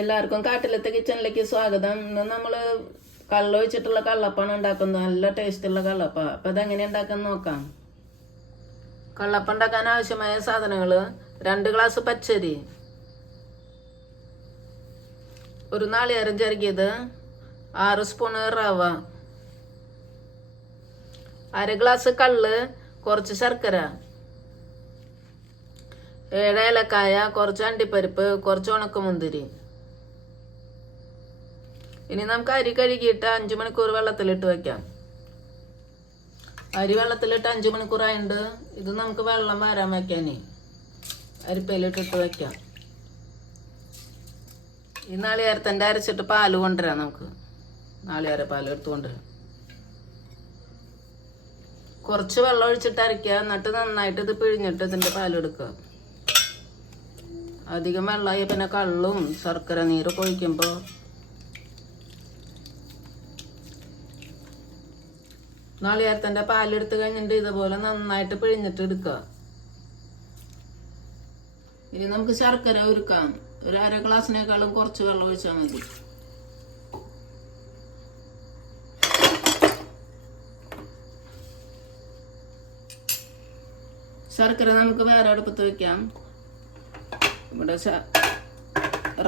എല്ലാവർക്കും കാട്ടിലത്തെ കിച്ചണിലേക്ക് സ്വാഗതം. ഇന്ന് നമ്മൾ കള്ളൊഴിച്ചിട്ടുള്ള കള്ളപ്പാണ് ഉണ്ടാക്കുന്നത്. നല്ല ടേസ്റ്റുള്ള കള്ളപ്പ. അപ്പം അതെങ്ങനെ ഉണ്ടാക്കാൻ നോക്കാം. കള്ളപ്പം ഉണ്ടാക്കാൻ ആവശ്യമായ സാധനങ്ങൾ: 2 ഗ്ലാസ് പച്ചരി, ഒരു നാളികേരം ചിരകിയത്, 6 സ്പൂണ് റവ, 1/2 ഗ്ലാസ് കള്ള്, കുറച്ച് ശർക്കര, 7 ഏലക്കായ, കുറച്ച് അണ്ടിപ്പരിപ്പ്, കുറച്ച് ഉണക്കമുന്തിരി. ഇനി നമുക്ക് അരി കഴുകിയിട്ട് 5 മണിക്കൂർ വെള്ളത്തിലിട്ട് വെക്കാം. അരി വെള്ളത്തിലിട്ട് 5 മണിക്കൂറായിട്ടുണ്ട്. ഇത് നമുക്ക് വെള്ളം വരാൻ വെക്കാനേ അരിപ്പയിലിട്ടിട്ട് വെക്കാം. ഈ നാളികേരത്തിൻ്റെ അരച്ചിട്ട് പാല് കൊണ്ടുവരാം. നമുക്ക് നാളികേര പാൽ എടുത്ത് കൊണ്ടുവരാം. കുറച്ച് വെള്ളം ഒഴിച്ചിട്ട് അരയ്ക്കുക. എന്നിട്ട് നന്നായിട്ട് ഇത് പിഴിഞ്ഞിട്ട് ഇതിൻ്റെ പാലെടുക്കുക. അധികം വെള്ളമായി പിന്നെ കള്ളും ശർക്കര നീരൊക്കെ ഒഴിക്കുമ്പോൾ നാളികേരത്തിൻ്റെ പാലെടുത്ത് കഴിഞ്ഞിട്ട് ഇതുപോലെ നന്നായിട്ട് പിഴിഞ്ഞിട്ട് എടുക്കുക. ഇനി നമുക്ക് ശർക്കര ഉരുക്കാം. ഒരു 1/2 ഗ്ലാസ്സിനേക്കാളും കുറച്ച് വെള്ളം ഒഴിച്ചാൽ മതി. ശർക്കര നമുക്ക് വേറെ അടുപ്പത്ത് വെക്കാം. ഇവിടെ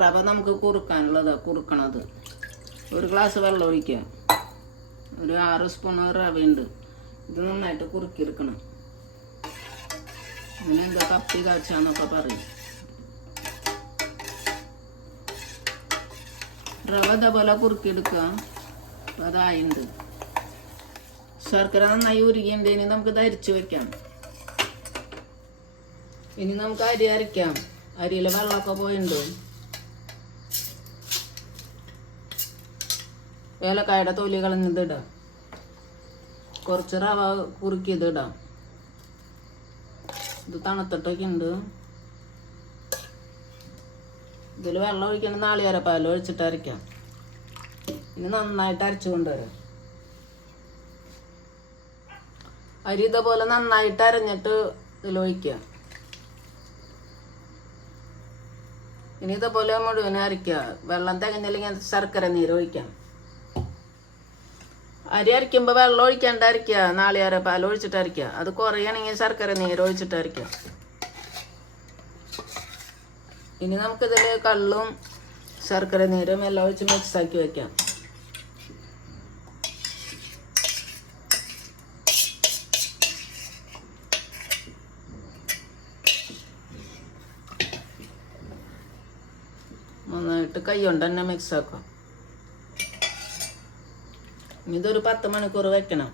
റവ നമുക്ക് കുറുക്കണത് 1 ഗ്ലാസ് വെള്ളം ഒഴിക്കുക. ഒരു 6 സ്പൂണ് റവയുണ്ട്. ഇത് നന്നായിട്ട് കുറുക്കിയെടുക്കണം. അങ്ങനെ എന്താ കപ്പി കാച്ചാന്നൊക്കെ പറയും. റവ ഇതേപോലെ കുറുക്കിയെടുക്കുക. അപ്പം അതായിണ്ട്. ശർക്കര നന്നായി ഉരുകിയുണ്ട്. ഇനി നമുക്ക് ഇത് അരിച്ചു വെക്കാം. ഇനി നമുക്ക് അരി അരയ്ക്കാം. അരിയിലെ വെള്ളമൊക്കെ പോയിട്ടുണ്ട്. ഏലക്കായുടെ തൊലി കളഞ്ഞത് ഇടാം. കുറച്ച് റവ കുറുക്കിയത് ഇടാം. ഇത് തണുത്തിട്ടൊക്കെ ഉണ്ട്. ഇതിൽ വെള്ളം ഒഴിക്കണം. നാളികേര പാൽ ഒഴിച്ചിട്ട് അരയ്ക്കാം. ഇനി നന്നായിട്ട് അരച്ചു കൊണ്ടുവരാം. അരി ഇതേപോലെ നന്നായിട്ട് അരഞ്ഞിട്ട് ഇതിലൊഴിക്കുക. ഇനി ഇതേപോലെ മുഴുവൻ അരയ്ക്കുക. വെള്ളം തികഞ്ഞില്ലെങ്കിൽ ശർക്കര നീര് ഒഴിക്കാം. അരി അരയ്ക്കുമ്പോൾ വെള്ളം ഒഴിക്കാണ്ട് അരയ്ക്കുക. നാളികേര പാൽ ഒഴിച്ചിട്ട് അരയ്ക്കുക. അത് കുറയണമെങ്കിൽ ശർക്കര നീര് ഒഴിച്ചിട്ട് അരയ്ക്കുക. ഇനി നമുക്കിതിൽ കള്ളും ശർക്കര നീരും എല്ലാം ഒഴിച്ച് മിക്സാക്കി വയ്ക്കാം. നന്നായിട്ട് കൈ കൊണ്ട് തന്നെ മിക്സാക്കാം. ഇതൊരു 10 മണിക്കൂർ വെക്കണം.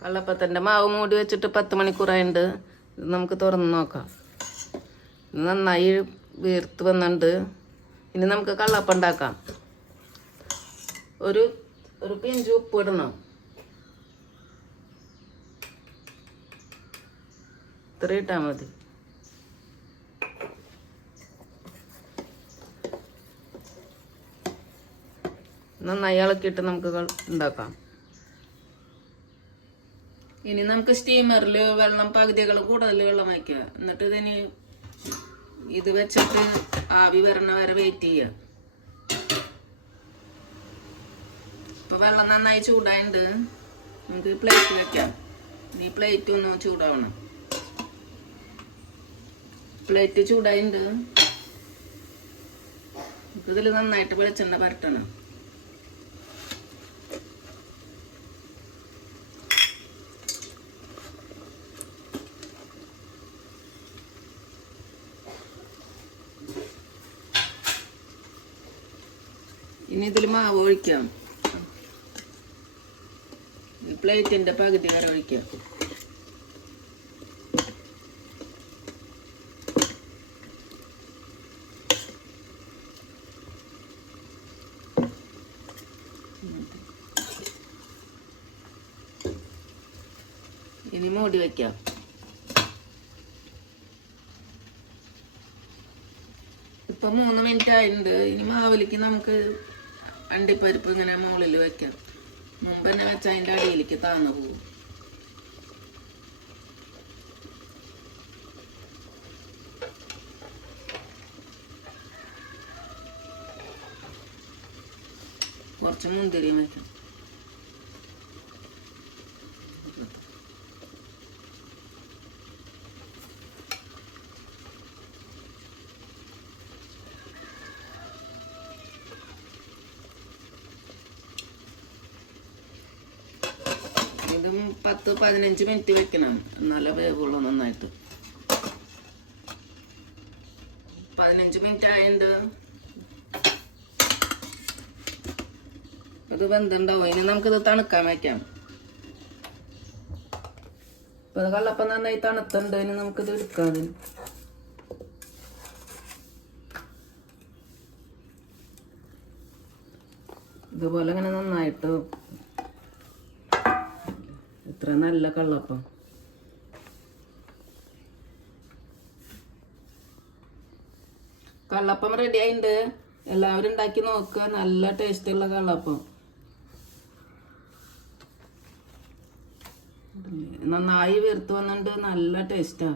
കള്ളപ്പത്തിൻ്റെ മാവ് മൂടി വെച്ചിട്ട് 10 മണിക്കൂറായിട്ടുണ്ട്. ഇത് നമുക്ക് തുറന്ന് നോക്കാം. ഇത് നന്നായി വീർത്ത് വന്നിട്ടുണ്ട്. ഇനി നമുക്ക് കള്ളപ്പം ഉണ്ടാക്കാം. ഒരു പിഞ്ച് ഉപ്പ് ഇടണം. ഇത്ര ഇട്ടാൽ മതി. നന്നായി ഇളക്കിയിട്ട് നമുക്ക് ഉണ്ടാക്കാം. ഇനി നമുക്ക് സ്റ്റീമറിൽ വെള്ളം പകുതികൾ കൂടുതൽ വെള്ളം വയ്ക്കുക. എന്നിട്ട് ഇത് വെച്ചിട്ട് ആവി വരണ വരെ വെയിറ്റ് ചെയ്യുക. ഇപ്പൊ വെള്ളം നന്നായി ചൂടായിട്ടുണ്ട്. നമുക്ക് പ്ലേറ്റ് വെക്കാം. ഈ പ്ലേറ്റ് ഒന്ന് ചൂടാവണം. പ്ലേറ്റ് ചൂടായിട്ടുണ്ട്. ഇതിൽ നന്നായിട്ട് വെളിച്ചെണ്ണ പരട്ടണം. ഇനി ഇതിൽ മാവ് ഒഴിക്കാം. പ്ലേറ്റിൻ്റെ പകുതി വരെ ഒഴിക്കാം. ഇനി മൂടി വയ്ക്കാം. ഇപ്പം 3 മിനിറ്റ് ആയിട്ടുണ്ട്. ഇനി മാവിലേക്ക് നമുക്ക് അണ്ടിപ്പരിപ്പ് ഇങ്ങനെ മുകളിൽ വെക്കാം. മുമ്പ് തന്നെ വെച്ചാൽ അതിൻ്റെ അടിയിലേക്ക് താന്നു പോകും. കുറച്ച് മുന്തിരിയും വെക്കാം. ഇതും 10-15 മിനിറ്റ് വെക്കണം, നല്ല വേവുള്ളൂ നന്നായിട്ട്. 15 മിനിറ്റ് ആയിട്ട് അത് വെന്തുണ്ടാവും. ഇനി നമുക്കിത് തണുക്കാൻ വയ്ക്കാം. ഇപ്പൊ കള്ളപ്പം നന്നായി തണുത്തുണ്ട്. ഇനി നമുക്കിത് എടുക്കാം. ഇതുപോലെ ഇങ്ങനെ നന്നായിട്ട് ഇത്ര നല്ല കള്ളപ്പം. കള്ളപ്പം റെഡി ആയിട്ടുണ്ട്. എല്ലാവരും ഉണ്ടാക്കി നോക്കുക. നല്ല ടേസ്റ്റുള്ള കള്ളപ്പം. നന്നായി വീർത്ത് വന്നിട്ട് നല്ല ടേസ്റ്റാ.